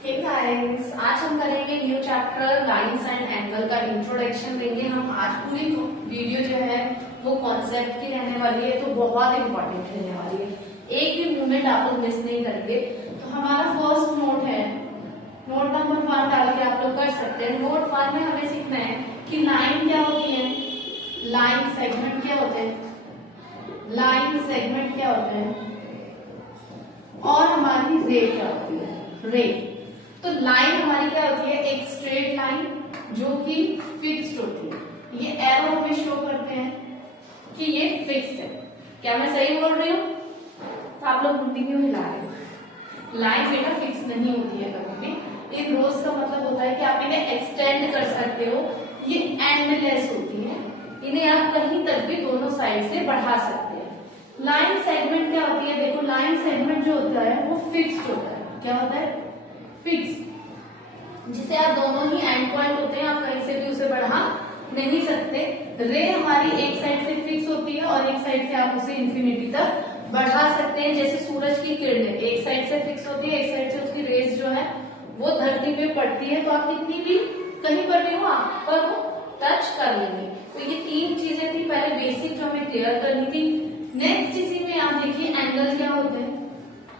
Hey guys, आज हम करेंगे new chapter lines and angle का इंट्रोडक्शन देंगे हम। आज पूरी वीडियो जो है वो कॉन्सेप्ट की रहने वाली है, तो बहुत इंपॉर्टेंट रहने वाली है। एक भी मूवमेंट आप लोग मिस नहीं करेंगे। तो हमारा फर्स्ट नोट है, नोट नंबर 1 डाल के आप लोग कर सकते हैं। नोट 1 में हमें सीखना है कि लाइन क्या होती है, लाइन सेगमेंट क्या होते हैं, लाइन सेगमेंट क्या होते हैं, और हमारी रे क्या होती है, रे। तो लाइन हमारी क्या होती है, एक स्ट्रेट लाइन जो कि फिक्स्ड होती है। ये एरो हमें शो करते हैं कि ये फिक्स्ड है। क्या मैं सही बोल रही हूँ? तो आप लोग मुट्ठी क्यों हिला रहे हो? लाइन बेटा फिक्स नहीं होती है कभी भी। इन रोज का मतलब होता है कि आप इन्हें एक्सटेंड कर सकते हो। ये एंडलेस होती है, इन्हें आप कहीं तक भी दोनों साइड से बढ़ा सकते हैं। लाइन सेगमेंट क्या होती है? देखो, लाइन सेगमेंट जो होता है वो फिक्स्ड होता है। क्या होता है? फिक्स, जिसे आप दोनों ही एंड पॉइंट होते हैं, आप कहीं से भी उसे बढ़ा नहीं सकते। रे हमारी एक साइड से फिक्स होती है और एक साइड से आप उसे इंफिनिटी तक बढ़ा सकते हैं। जैसे सूरज की किरणें एक साइड से फिक्स होती है, एक साइड से उसकी रेस जो है वो धरती पे पड़ती है, तो आप कितनी भी कहीं पर भी हो आप पर वो टच कर लेंगे। तो ये तीन चीजें थी पहले बेसिक जो हमें क्लियर करनी थी। नेक्स्ट इसी में आप देखिए एंगल क्या होते हैं।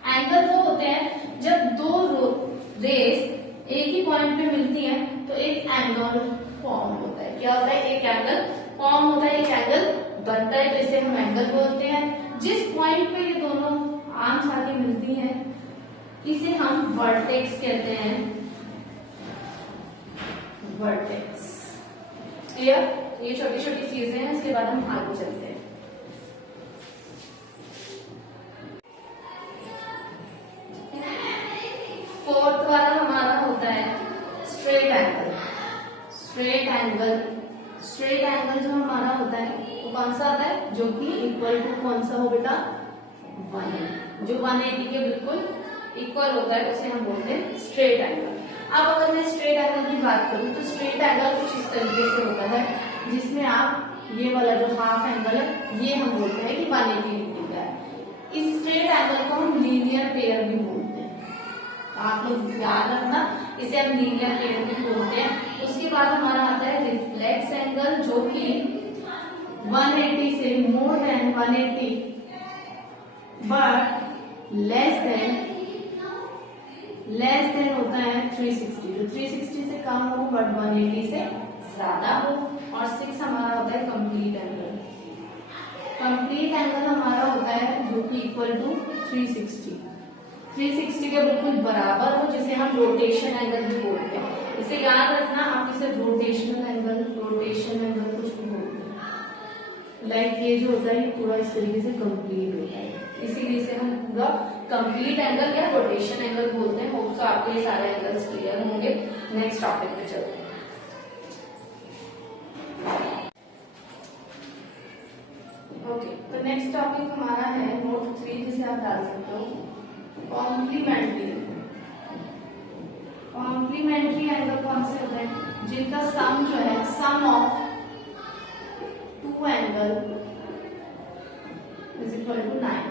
एंगल वो होते हैं जब दो रेस एक ही पॉइंट पे मिलती हैं तो एक एंगल फॉर्म होता है। क्या होता है? एक एंगल फॉर्म होता है, एक एंगल बनता है, तो इसे हम एंगल बोलते हैं। जिस पॉइंट पे ये दोनों आर्म्स आके मिलती हैं इसे हम वर्टेक्स कहते हैं, वर्टेक्स। क्लियर? ये छोटी छोटी चीजें हैं, इसके बाद हम आगे चलते हैं। फोर्थ वाला हमारा होता है straight angle. Straight angle, straight angle जो हमारा होता है वो कौन सा होता है? जो कि इक्वल टू कौन सा हो बेटा? 180। जो 180 के बिल्कुल इक्वल होता है उसे हम बोलते हैं स्ट्रेट एंगल। अब अगर मैं स्ट्रेट एंगल की बात करूं तो स्ट्रेट एंगल कुछ इस तरीके से होता है, जिसमें आप ये वाला जो हाफ एंगल है ये हम बोलते हैं कि 180 डिग्री का है। इस स्ट्रेट एंगल को हम लीनियर पेयर भी बोलते हैं। आप लोग याद रखना, इसे हम लीनियर पेयर भी बोलते हैं। उसके बाद हमारा आता है रिफ्लेक्स एंगल, जो कि 180 से more than 180 but less than होता है 360। जो 360 से कम हो बट 180 से ज्यादा हो। और 6 हमारा होता है कंप्लीट एंगल। कंप्लीट एंगल हमारा होता है जो कि इक्वल टू 360 के बिल्कुल बराबर हो, जिसे हम रोटेशन एंगल भी बोलते हैं। इसे याद रखना, आप इसे रोटेशन एंगल कुछ भी बोलते हैं। लाइक ये जो होता है पूरा इस तरीके से कंप्लीट होता है, इसीलिए इसे हम पूरा कंप्लीट एंगल या रोटेशन एंगल बोलते हैं। होप सो आपको ये सारे एंगल्स क्लियर होंगे। नेक्स्ट टॉपिक पे चलते हैं। ओके, तो नेक्स्ट टॉपिक हमारा है नोट 3, जिसे आप डाल सकते हो कॉम्प्लीमेंट्री। कॉम्प्लीमेंट्री एंगल कौन से होते हैं? जिनका सम जो है sum of two angle is equal to 90।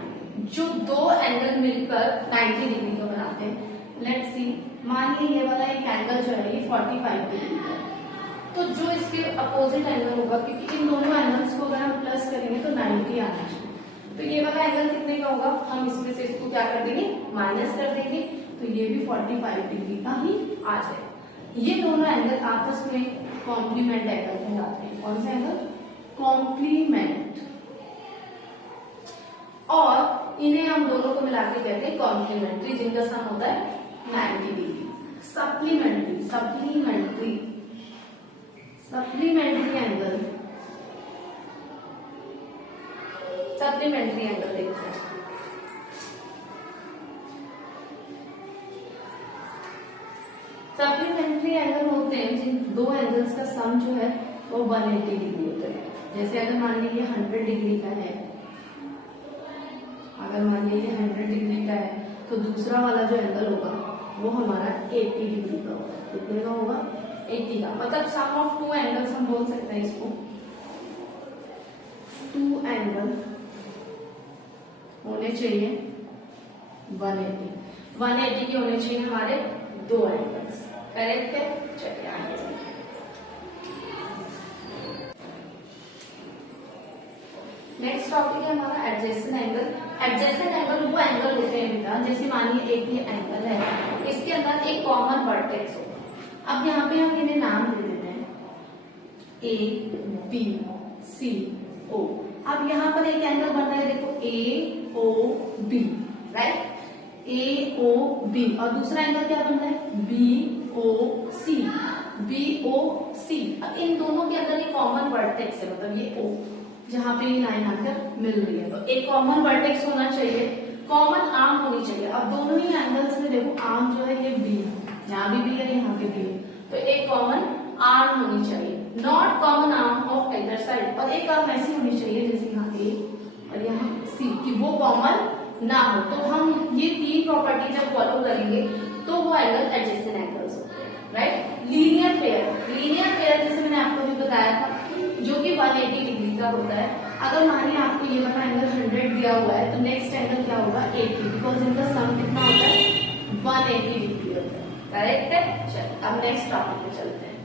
जो दो एंगल मिलकर 90 डिग्री को बनाते हैं। लेट्स सी, मानिए ये वाला एक एंगल जो है ये 45 डिग्री का है, तो जो इसके अपोजिट एंगल होगा, क्योंकि इन दोनों एंगल्स को अगर हम प्लस करेंगे तो 90 आना चाहिए। तो ये वाला एंगल कितने का होगा? हम इसमें से इसको क्या कर देंगे? माइनस कर देंगे, तो ये भी 45 डिग्री का ही आ जाएगा। ये दोनों एंगल आपस में कॉम्प्लीमेंट एंगल कहलाते हैं। कौन सा एंगल? कॉम्प्लीमेंट। और इन्हें हम दोनों को मिला के कहते हैं कॉम्प्लीमेंट्री, जिनका सम होता है 90 degree. Supplementary angle, supplementary angle देखते हैं। सप्लीमेंट्री एंगल होते हैं जिन दो एंगल्स का सम जो है वो 180 डिग्री होता है। जैसे अगर मान लीजिए 100 डिग्री का है, अगर मान लीजिए 100 डिग्री का है, तो दूसरा वाला जो एंगल होगा वो हमारा 80 डिग्री का होगा। कितने का होगा? 80 का। मतलब सम ऑफ टू एंगल्स हम बोल सकते हैं इसको। टू एंगल होने चाहिए 180 के होने चाहिए हमारे दो एंगल्स। करेक्ट है? चलिए आगे चलते हैं। नेक्स्ट टॉपिक है हमारा एडजेसेंट एंगल। एडजेसेंट एंगल वो एंगल होते हैं बेटा, जैसे मानिए एक ये एंगल है, इसके अंदर एक कॉमन वर्टेक्स होगा। अब यहाँ पे हम इन्हें नाम दे देते हैं ए बी सी ओ। अब यहाँ पर एक एंगल बन रहा है, देखो ए ओ बी, राइट, ए ओ बी। और दूसरा एंगल क्या बन रहा है, बी ओ सी, बी ओ सी। अब इन दोनों के अंदर एक कॉमन वर्टेक्स है, मतलब ये ओ, जहां पे ये लाइन आकर मिल रही है, तो एक कॉमन वर्टेक्स होना चाहिए, कॉमन आर्म होनी चाहिए। अब दोनों ही एंगल्स में देखो आर्म जो है ये बी है, यहाँ भी बी है, यहाँ पे बी है, तो एक कॉमन आर्म होनी चाहिए, not common arm of either side. और एक आर्म ऐसी होनी चाहिए जैसे यहाँ ए और यहाँ सी, कि वो कॉमन ना हो। तो हम ये तीन प्रॉपर्टी जब फॉलो करेंगे तो वो एंगल एडजेसेंट एंगल्स होते हैं, राइट। लीनियर पेयर जैसे मैंने आपको भी बताया था, जो कि 180 डिग्री का होता है। अगर मानिए आपको ये वाला एंगल 100 दिया हुआ है, तो नेक्स्ट एंगल क्या होगा, 80, बिकॉज इनका सम कितना होता है, 180 डिग्री होता है। करेक्ट है? चलिए अब नेक्स्ट टॉपिक पे चलते हैं।